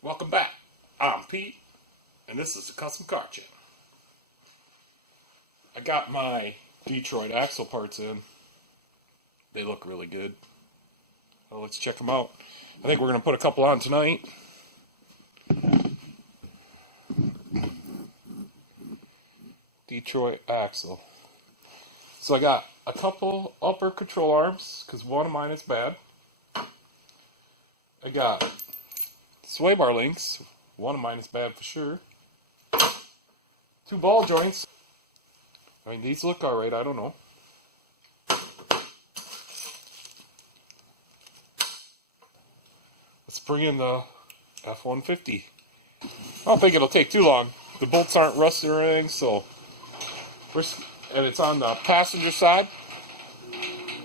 Welcome back. I'm Pete, and this is the Custom Car Channel. I got my Detroit axle parts in. They look really good. Well, let's check them out. I think we're going to put a couple on tonight. Detroit axle. So I got a couple upper control arms, because one of mine is bad. I got sway bar links. One of mine is bad for sure. Two ball joints. I mean, these look alright, I don't know. Let's bring in the F-150. I don't think it'll take too long. The bolts aren't rusted or anything, so and it's on the passenger side.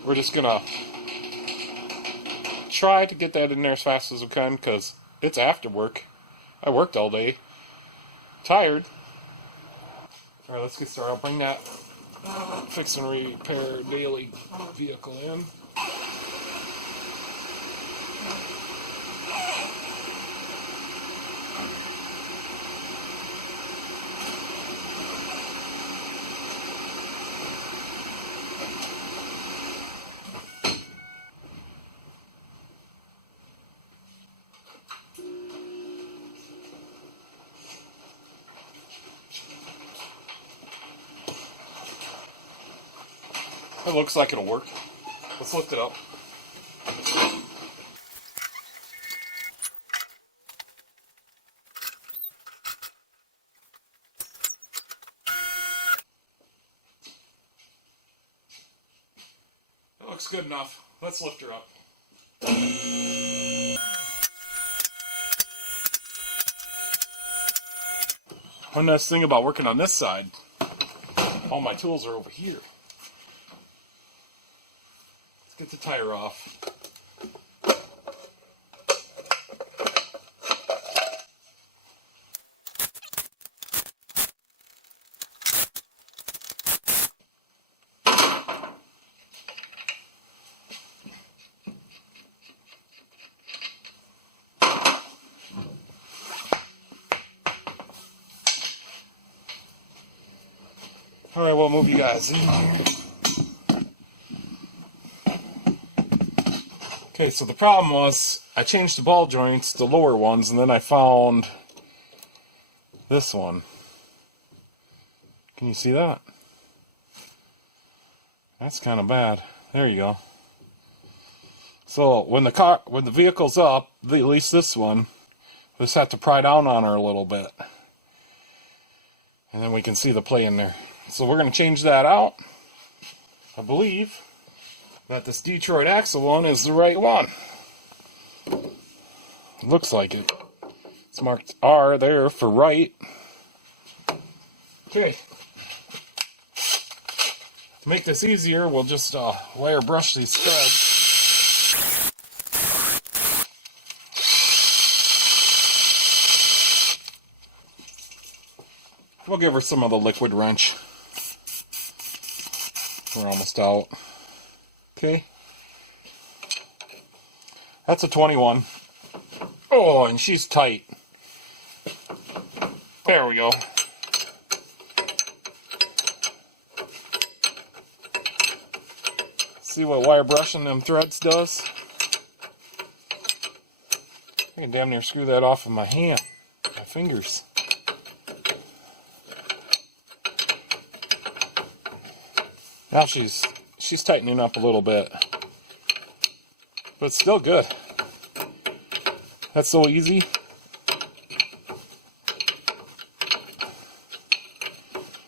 We're just gonna try to get that in there as fast as we can, because it's after work. I worked all day. Tired. Alright, let's get started. I'll bring that fix and repair daily vehicle in. It looks like it'll work. Let's lift it up. It looks good enough. Let's lift her up. One nice thing about working on this side, all my tools are over here. Let's get the tire off. Alright, we'll move you guys in here. Okay, so the problem was I changed the ball joints, the lower ones, and then I found this one. Can you see that? That's kind of bad. There you go. So when the vehicle's up, at least this one, we just have to pry down on her a little bit. And then we can see the play in there. So we're going to change that out. I believe that this Detroit axle one is the right one. Looks like it. It's marked R there for right. Okay. To make this easier, we'll just wire brush these threads. We'll give her some of the liquid wrench. We're almost out. Okay. That's a 21. Oh, and she's tight. There we go. See what wire brushing them threads does? I can damn near screw that off with my hand, my fingers. Now she's tightening up a little bit, but it's still good. That's so easy.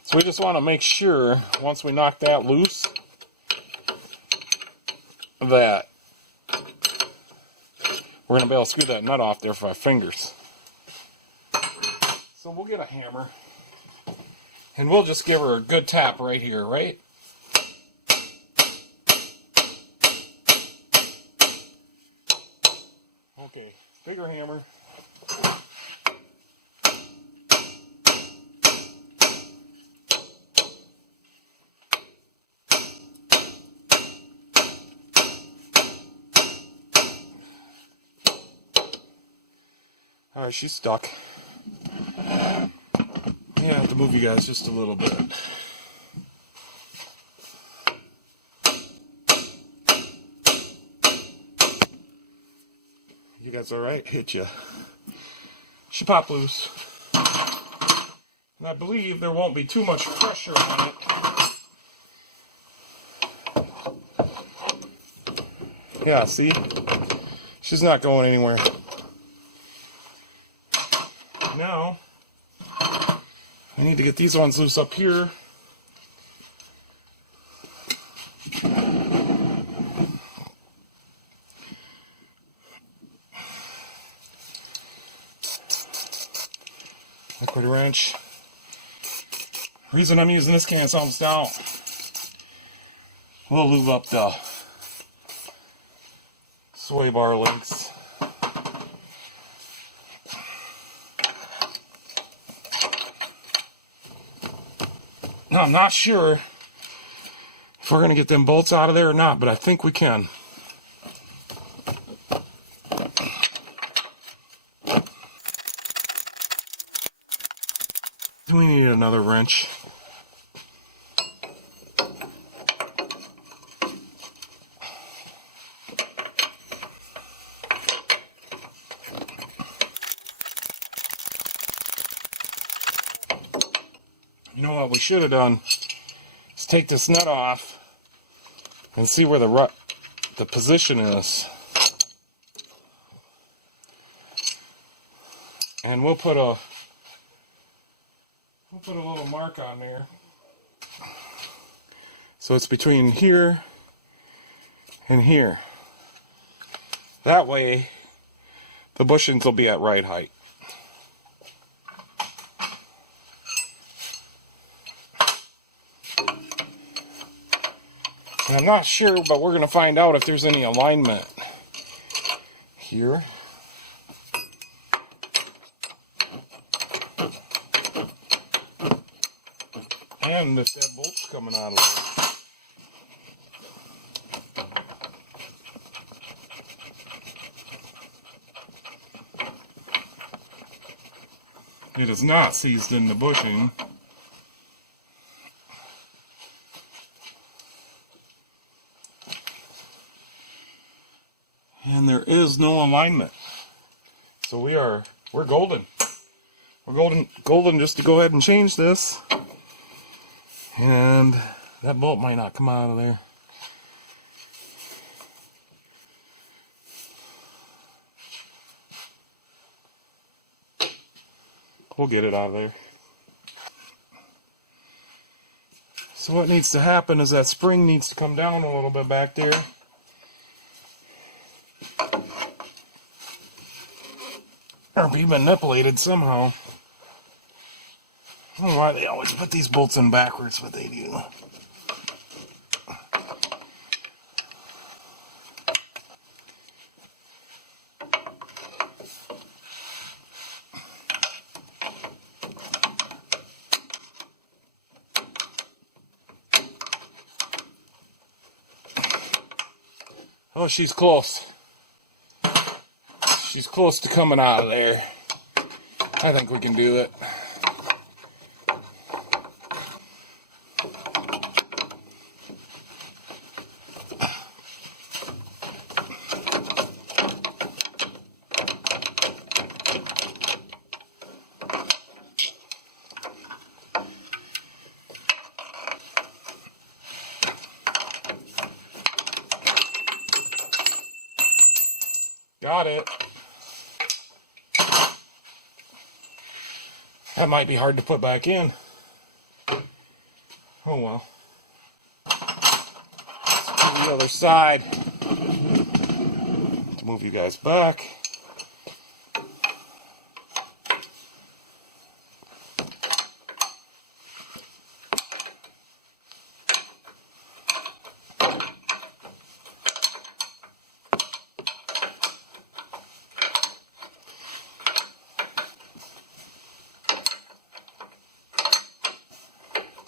So we just want to make sure once we knock that loose that we're going to be able to screw that nut off there with our fingers. So we'll get a hammer and we'll just give her a good tap right here, right? Okay, bigger hammer. Alright, she's stuck. Yeah, I have to move you guys just a little bit. You guys alright? Hit ya. She popped loose. And I believe there won't be too much pressure on it. Yeah, see? She's not going anywhere. Now, I need to get these ones loose up here. Liquid wrench. Reason I'm using this can is almost out. We'll lube up the sway bar links. Now, I'm not sure if we're going to get them bolts out of there or not, but I think we can. We need another wrench. You know what we should have done is take this nut off and see where the position is. And we'll put a little mark on there. So it's between here and here. That way the bushings will be at right height. And I'm not sure, but we're going to find out if there's any alignment here. And if that bolt's coming out of there. It is not seized in the bushing. And there is no alignment. So we're golden. We're golden just to go ahead and change this. And that bolt might not come out of there. We'll get it out of there. So what needs to happen is that spring needs to come down a little bit back there. Or be manipulated somehow. I don't know why they always put these bolts in backwards, but they do. Oh, she's close. She's close to coming out of there. I think we can do it. Got it. That might be hard to put back in. Oh well. Let's do the other side. To move you guys back.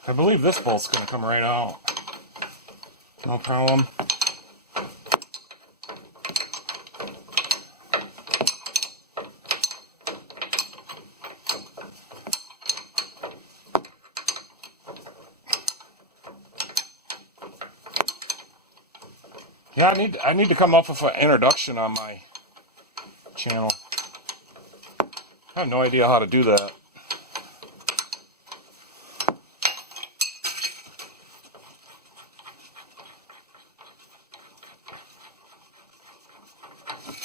I believe this bolt's going to come right out. No problem. Yeah, I need to come up with an introduction on my channel. I have no idea how to do that.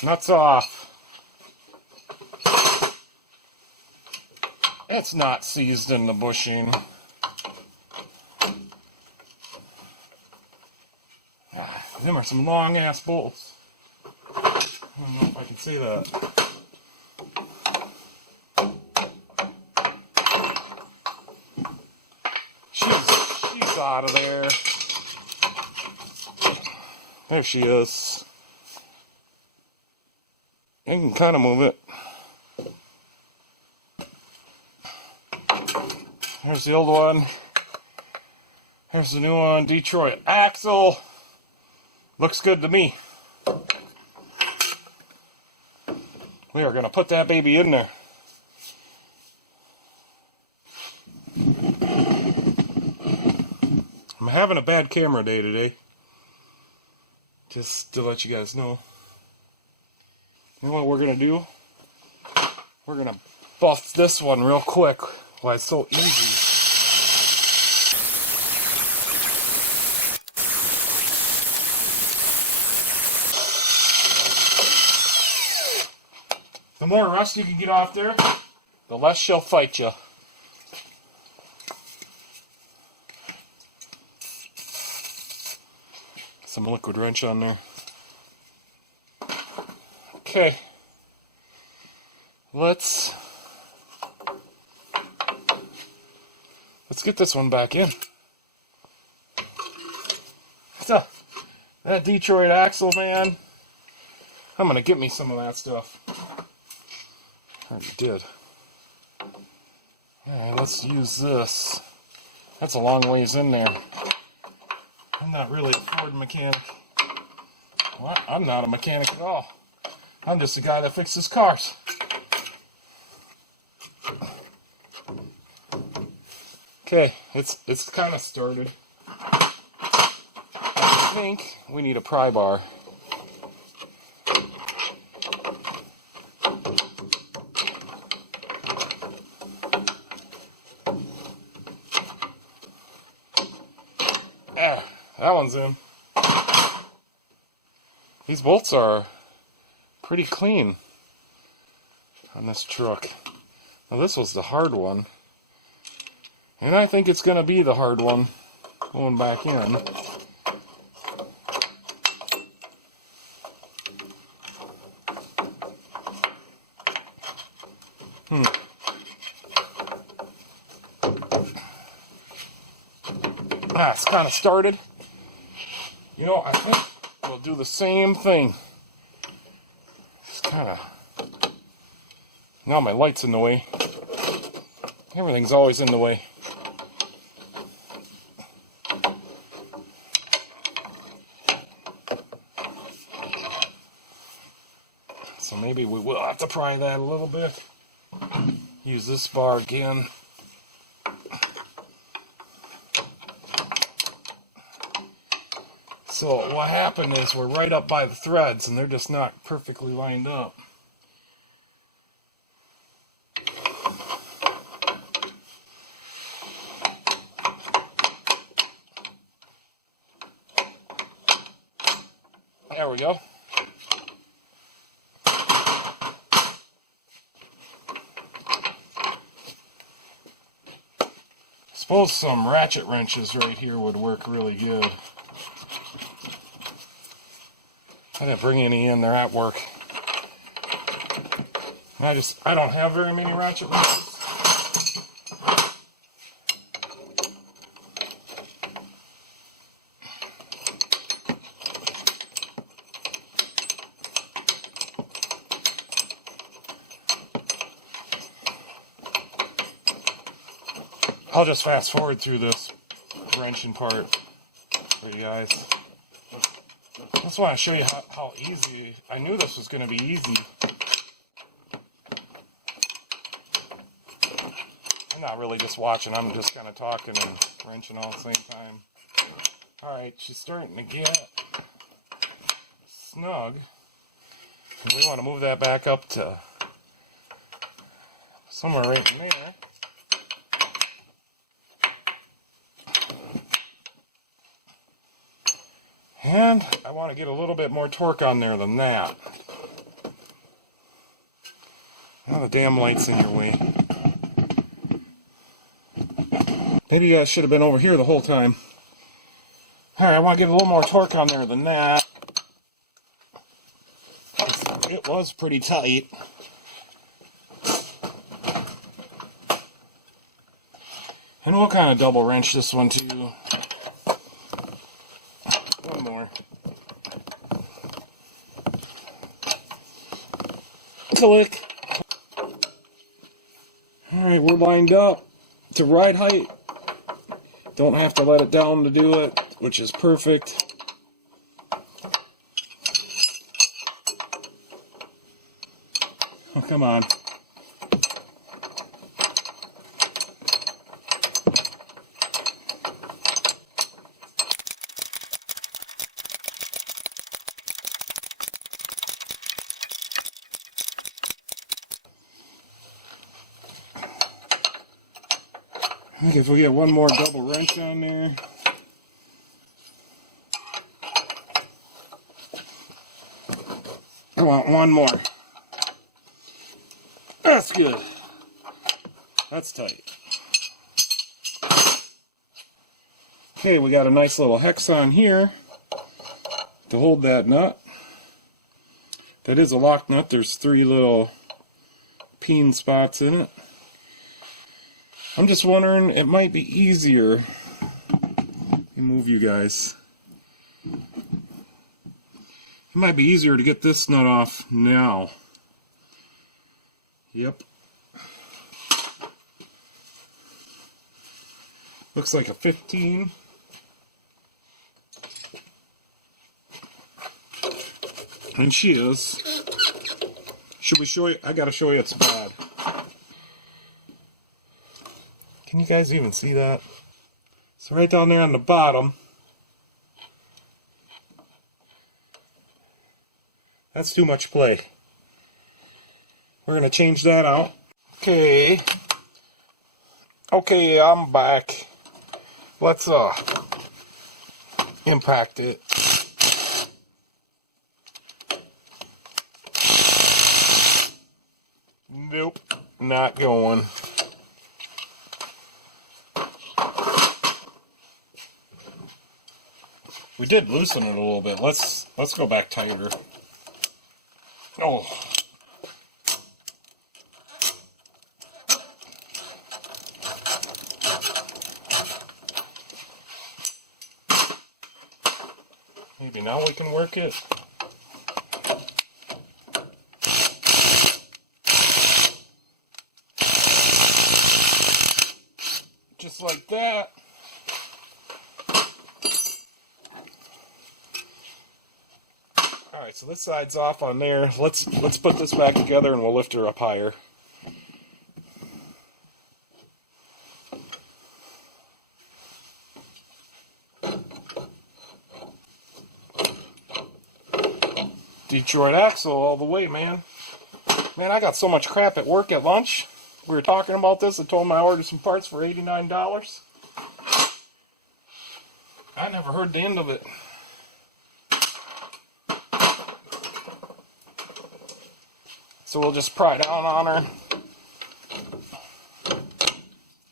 Nuts off. It's not seized in the bushing. Them are some long ass bolts. I don't know if I can say that. She's out of there. There she is. You can kind of move it. There's the old one. There's the new one. Detroit axle. Looks good to me. We are going to put that baby in there. I'm having a bad camera day today. Just to let you guys know. You know what we're going to do? We're going to bust this one real quick. Why it's so easy. The more rust you can get off there, the less she'll fight you. Some liquid wrench on there. Okay. Let's get this one back in. So, that Detroit axle, man. I'm gonna get me some of that stuff. I already did. Alright, let's use this. That's a long ways in there. I'm not really a Ford mechanic. Well, I'm not a mechanic at all. I'm just a guy that fixes cars. Okay, it's kind of started. I think we need a pry bar. That one's in. These bolts are pretty clean on this truck. Now this was the hard one. And I think it's going to be the hard one going back in. It's kind of started. You know, I think we'll do the same thing. Just kind of... Now my light's in the way. Everything's always in the way. So maybe we will have to pry that a little bit. Use this bar again. So what happened is we're right up by the threads and they're just not perfectly lined up. There we go. Suppose some ratchet wrenches right here would work really good. I didn't bring any in, they're at work. I don't have very many ratchet wrenches. I'll just fast forward through this wrenching part for you guys. I just want to show you how easy. I knew this was going to be easy. I'm not really just watching, I'm just kind of talking and wrenching all at the same time. Alright, she's starting to get snug. And we want to move that back up to somewhere right in there. And I want to get a little bit more torque on there than that. Oh, the damn light's in your way. Maybe I should have been over here the whole time. Alright, I want to get a little more torque on there than that. It was pretty tight. And we'll kind of double wrench this one too. One more. Click. Alright, we're lined up to ride height. Don't have to let it down to do it, which is perfect. Oh, come on. I think if we get one more double wrench on there. I want one more. That's good. That's tight. Okay, we got a nice little hex on here to hold that nut. That is a lock nut. There's 3 little peen spots in it. I'm just wondering, it might be easier. Let me move you guys. It might be easier to get this nut off now. Yep. Looks like a 15. And she is. Should we show you? I gotta show you it's bad. Can you guys even see that? So right down there on the bottom, that's too much play. We're gonna change that out. Okay, I'm back. Let's impact it. Nope, not going. We did loosen it a little bit. Let's go back tighter. Oh. Maybe now we can work it. Just like that. Alright, so this side's off on there. Let's put this back together and we'll lift her up higher. Detroit axle all the way, man. Man, I got so much crap at work at lunch. We were talking about this. I told them I ordered some parts for $89. I never heard the end of it. So we'll just pry down on her.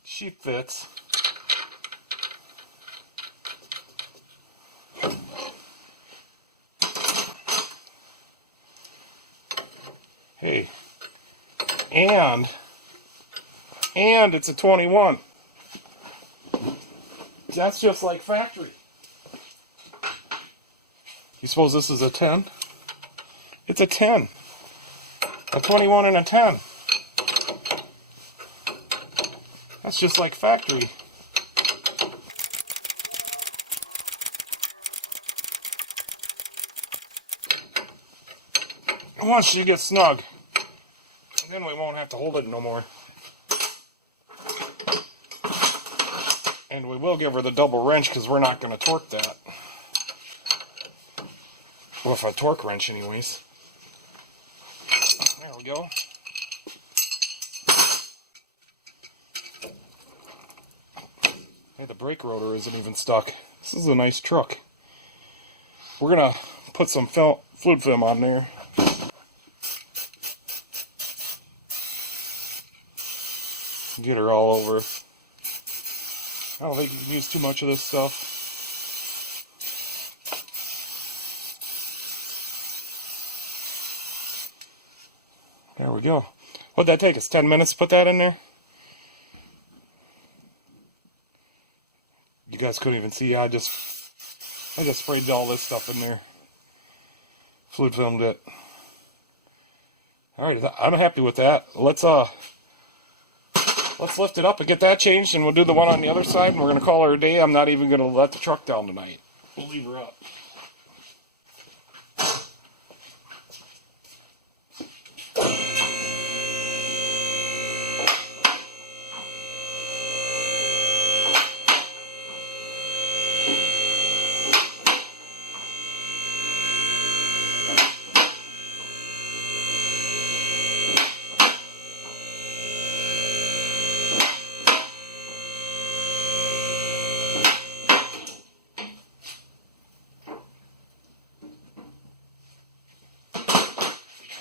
She fits. Hey. And it's a 21. That's just like factory. You suppose this is a 10? It's a 10. A 21 and a 10. That's just like factory. Once she gets snug, then we won't have to hold it no more. And we will give her the double wrench because we're not going to torque that. With a torque wrench anyways. There we go. Hey, the brake rotor isn't even stuck. This is a nice truck. We're gonna put some fluid film on there. Get her all over. I don't think you can use too much of this stuff. There we go. What'd that take us? 10 minutes to put that in there? You guys couldn't even see. I just sprayed all this stuff in there. Fluid filmed it. Alright, I'm happy with that. Let's lift it up and get that changed, and we'll do the one on the other side, and we're gonna call her a day. I'm not even gonna let the truck down tonight. We'll leave her up.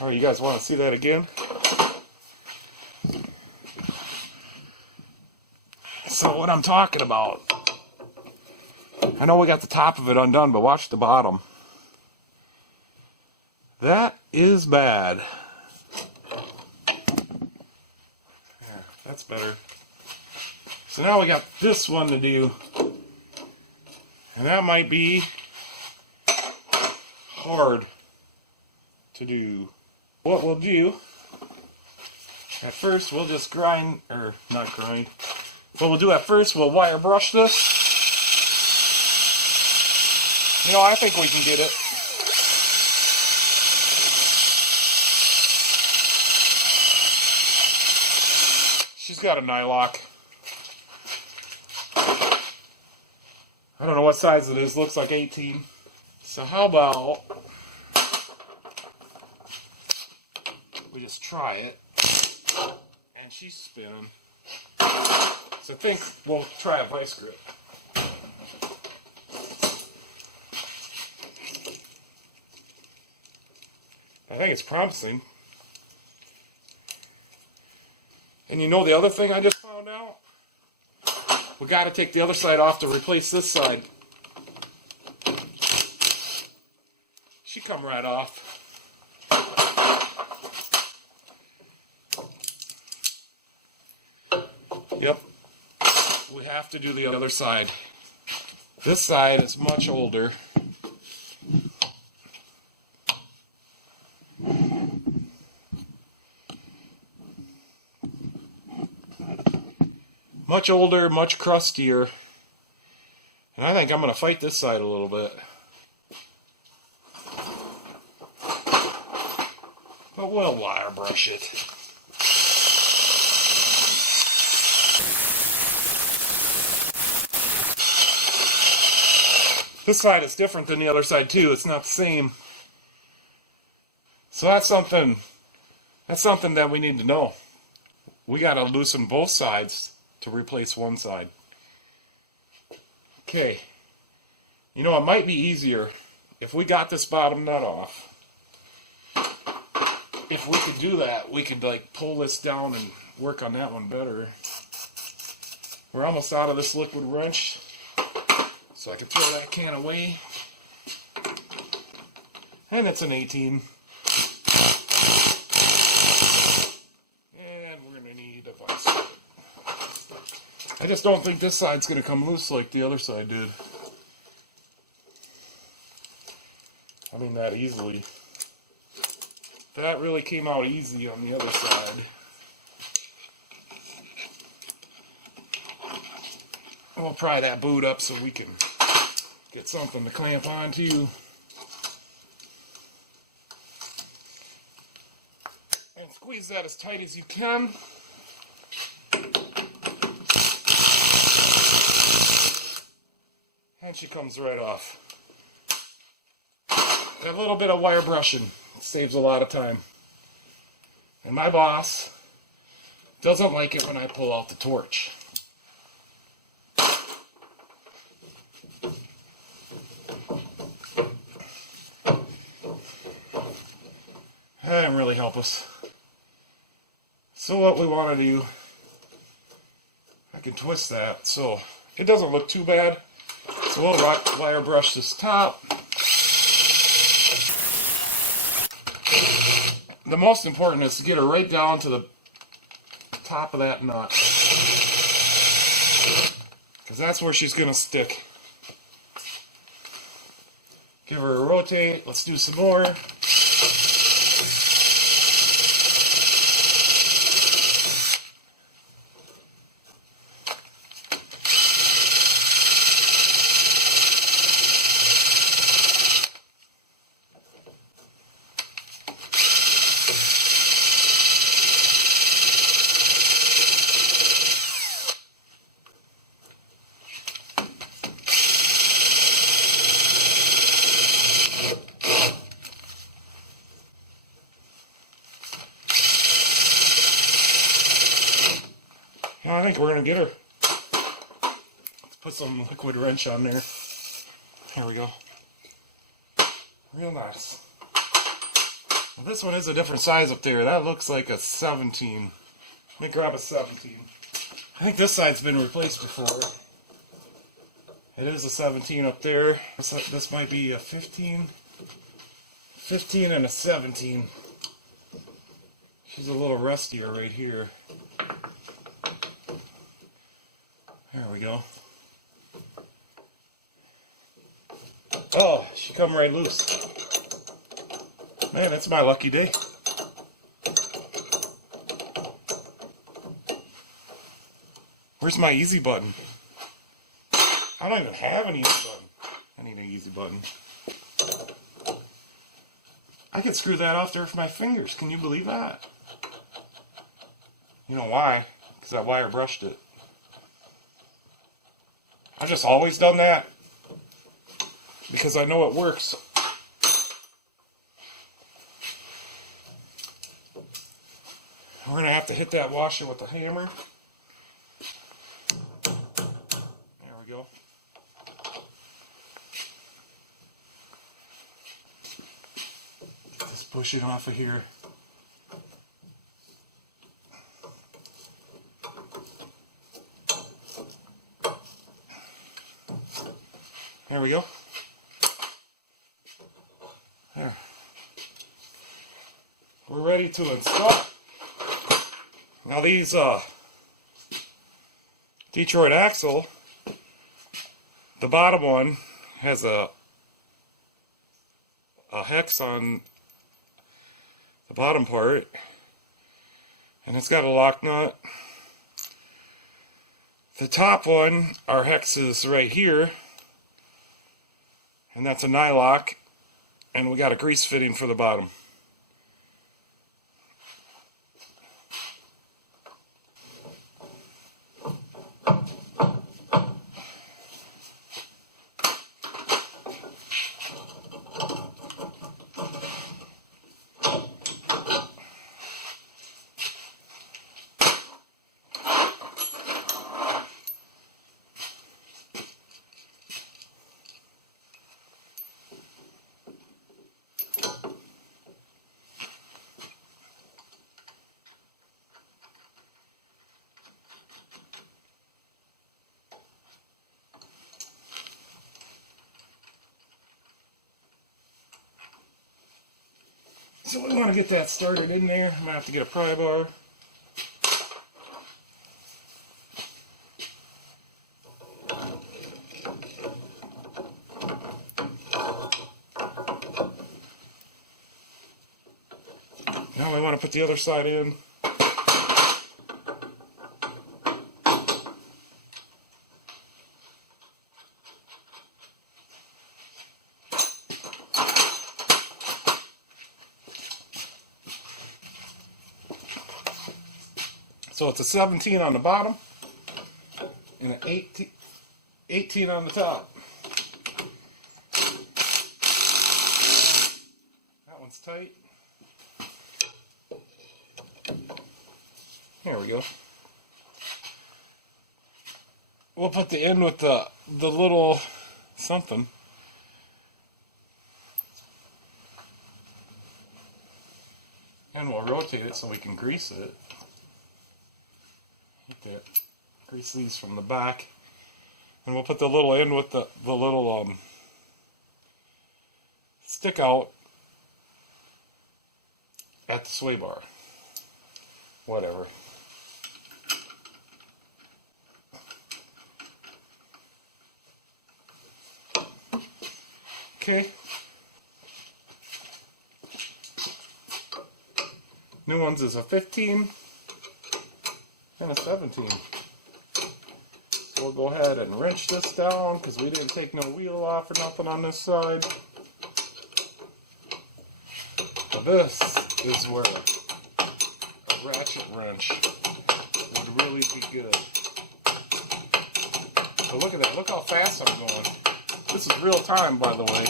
Oh, you guys want to see that again? So what I'm talking about, I know we got the top of it undone, but watch the bottom. That is bad. Yeah, that's better. So now we got this one to do, and that might be hard to do. What we'll do, at first we'll just grind, or not grind, what we'll do at first, we'll wire brush this. You know, I think we can get it. She's got a nylock. I don't know what size it is, looks like 18. So how about we just try it, and she's spinning. So I think we'll try a vice grip. I think it's promising. And you know the other thing I just found out? We got to take the other side off to replace this side. She come right off. Yep, we have to do the other side. This side is much older. Much older, much crustier. And I think I'm going to fight this side a little bit. But we'll wire brush it. This side is different than the other side too. It's not the same. So that's something that we need to know. We got to loosen both sides to replace one side. Okay. You know, it might be easier if we got this bottom nut off. If we could do that, we could like pull this down and work on that one better. We're almost out of this liquid wrench. So I can throw that can away. And it's an 18. And we're going to need a vice grip. I just don't think this side's going to come loose like the other side did. I mean, that easily. That really came out easy on the other side. We'll pry that boot up so we can get something to clamp onto. And squeeze that as tight as you can. And she comes right off. That little bit of wire brushing saves a lot of time. And my boss doesn't like it when I pull out the torch. That didn't really help us. So what we want to do, I can twist that so it doesn't look too bad. So we'll wire brush this top. The most important is to get her right down to the top of that nut, because that's where she's going to stick. Give her a rotate. Let's do some more. I think we're going to get her. Let's put some liquid wrench on there. There we go. Real nice. Well, this one is a different size up there. That looks like a 17. Let me grab a 17. I think this side's been replaced before. It is a 17 up there. This might be a 15. 15 and a 17. She's a little rustier right here. There we go. Oh, she come right loose. Man, that's my lucky day. Where's my easy button? I don't even have an easy button. I need an easy button. I could screw that off there with my fingers. Can you believe that? You know why? Because I wire brushed it. I've just always done that because I know it works. We're going to have to hit that washer with a hammer. There we go. Get this bushing off of here. There we go. There. We're ready to install. Now these Detroit axle, the bottom one has a hex on the bottom part, and it's got a lock nut. The top one, our hex is right here. And that's a nylock, and we got a grease fitting for the bottom. So we want to get that started in there. I'm going to have to get a pry bar. Now we want to put the other side in. So it's a 17 on the bottom and an 18 on the top. tight. Here we go. We'll put the end with the little something. And we'll rotate it so we can grease it. Like that. Grease these from the back. And we'll put the little end with the little stick out at the sway bar. Whatever. Okay. New ones is a 15 and a 17. So we'll go ahead and wrench this down because we didn't take no wheel off or nothing on this side. So this is where a ratchet wrench would really be good. So look at that. Look how fast I'm going. This is real time, by the way.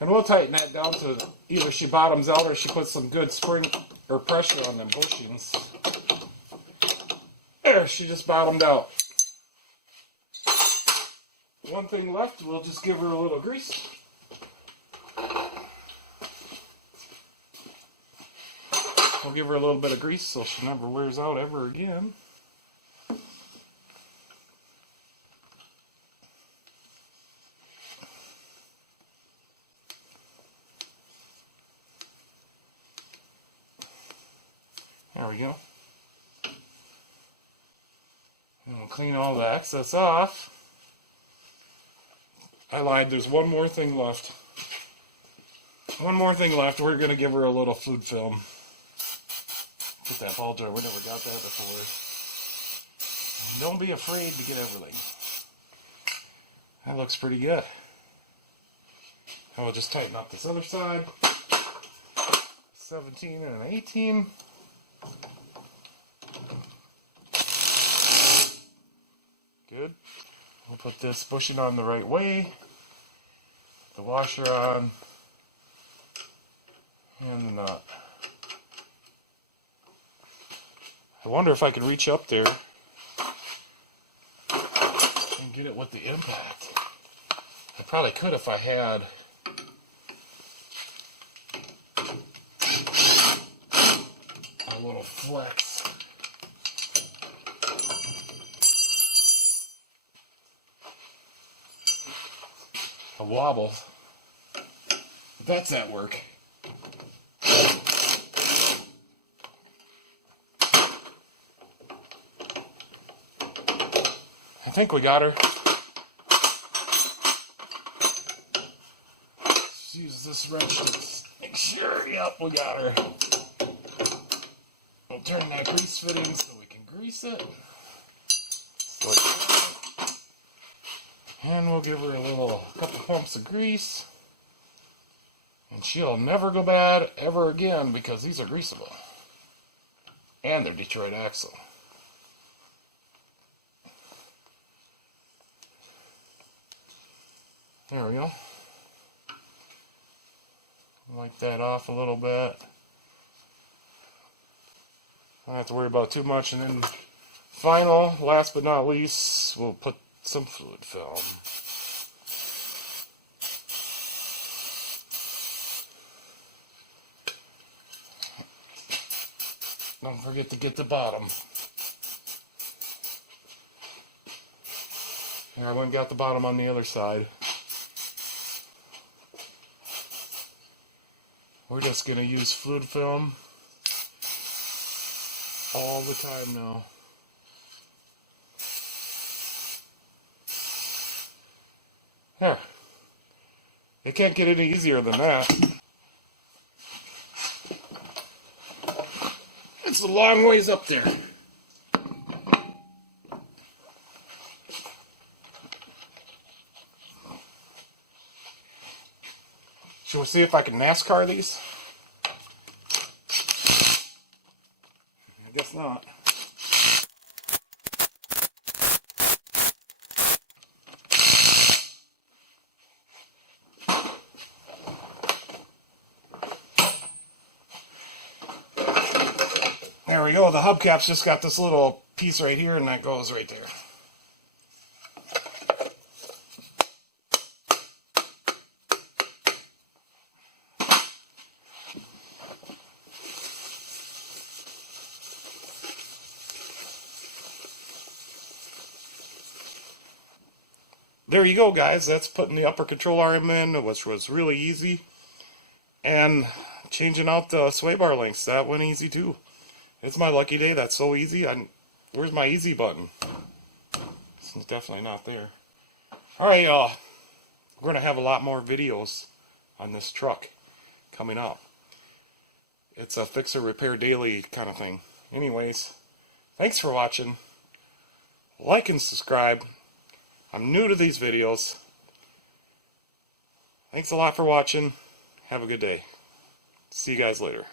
And we'll tighten that down to either she bottoms out or she puts some good spring or pressure on them bushings. There, she just bottomed out. One thing left, we'll just give her a little grease. We'll give her a little bit of grease so she never wears out ever again. There we go. And we'll clean all the excess off. I lied, there's one more thing left. One more thing left. We're going to give her a little food film. Get that ball jar. We never got that before. And don't be afraid to get everything. That looks pretty good. And we'll just tighten up this other side. 17 and an 18. Good. We'll put this bushing on the right way. The washer on. And the nut. I wonder if I can reach up there and get it with the impact. I probably could if I had a little flex. A wobble. But that's at work. I think we got her. Let's use this wrench to make sure. Yep, we got her. We'll turn that grease fitting so we can grease it. Like that. And we'll give her a couple pumps of grease. And she'll never go bad ever again because these are greasable. And they're Detroit axle. There we go. Wipe that off a little bit. I don't have to worry about too much. And then final, last but not least, we'll put some fluid film. Don't forget to get the bottom. Here, I went and got the bottom on the other side. We're just going to use fluid film all the time now. There. It can't get any easier than that. It's a long ways up there. Shall we see if I can NASCAR these? I guess not. we go. The hubcap's just got this little piece right here, and that goes right there. There you go, guys. That's putting the upper control arm in, which was really easy. And changing out the sway bar links, that went easy too. It's my lucky day. That's so easy. Where's my easy button? It's definitely not there. Alright, we're going to have a lot more videos on this truck coming up. It's a fix or repair daily kind of thing. Anyways, thanks for watching. Like and subscribe. I'm new to these videos. Thanks a lot for watching. Have a good day. See you guys later.